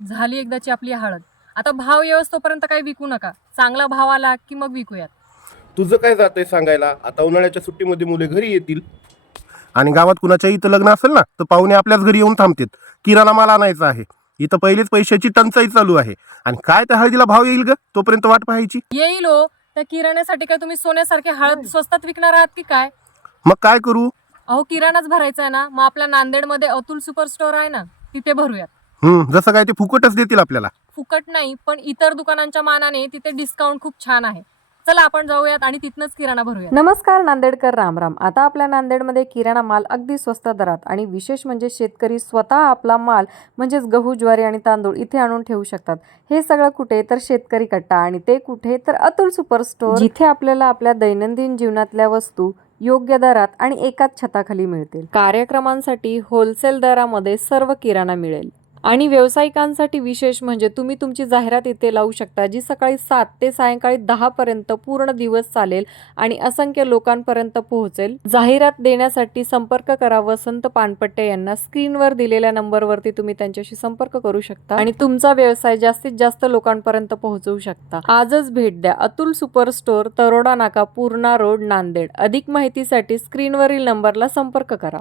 झाली एकदाची आपली हळद. आता भाव येऊस्तोपर्यंत काही विकू नका. चांगला भाव आला की मग विकूयात. तुझं काय जातंय सांगायला? आता उन्हाळ्याच्या सुट्टीमध्ये मुले घरी येतील आणि गावात कुणाच्या इथं लग्न असेल ना तर पाहुणे आपल्याच घरी येऊन थांबतात. किराणा माल आणायचा आहे. इथं पहिलेच पैशाची टंचाई चालू आहे आणि काय त्या हळदीला भाव येईल ग तोपर्यंत वाट पाहायची. येईल हो. त्या किराण्यासाठी काय तुम्ही सोन्यासारखे हळद स्वस्तात विकणार आहात की काय? मग काय करू? अहो, किराणाच भरायचा आहे ना, मग आपल्या नांदेडमध्ये अतुल सुपर स्टोअर आहे ना, तिथे भरूयात. जसं काय ते फुकटच देतील आपल्याला. फुकट नाही, पण इतर दुकानांच्या मानाने तिथे डिस्काउंट खूप छान आहे. चला आपण जाऊयात आणि तिथनच किराणा भरूया. नमस्कार नांदेडकर, रामराम. आता आपल्या नांदेडमध्ये किराणा माल अगदी स्वस्त दरात आणि विशेष म्हणजे शेतकरी स्वतः आपला माल म्हणजेच गहू, ज्वारी आणि तांदूळ इथे आणून ठेवू शकतात. हे सगळं कुठे तर शेतकरी कट्टा, आणि ते कुठे तर अतुल सुपर स्टोअर, जिथे आपल्याला आपल्या दैनंदिन जीवनातल्या वस्तू योग्य दरात आणि एकाच छताखाली मिळतील. कार्यक्रमांसाठी होलसेल दरामध्ये सर्व किराणा मिळेल. आणि व्यावसायिकांसाठी विशेष म्हणजे तुम्ही तुमची जाहिरात इथे लावू शकता, जी सकाळी 7 ते सायंकाळी 10 पर्यंत पूर्ण दिवस चालेल आणि असंख्य लोकांपर्यंत पोहोचेल. जाहिरात देण्यासाठी संपर्क करा वसंत पानपट्टे यांना. स्क्रीनवर दिलेल्या नंबरवरती तुम्ही त्यांच्याशी संपर्क करू शकता आणि तुमचा व्यवसाय जास्तीत जास्त लोकांपर्यंत पोहोचवू शकता. आजच भेट द्या अतुल सुपर स्टोअर, तरोडा नाका, पूर्णा रोड, नांदेड. अधिक माहितीसाठी स्क्रीनवरील नंबरला संपर्क करा.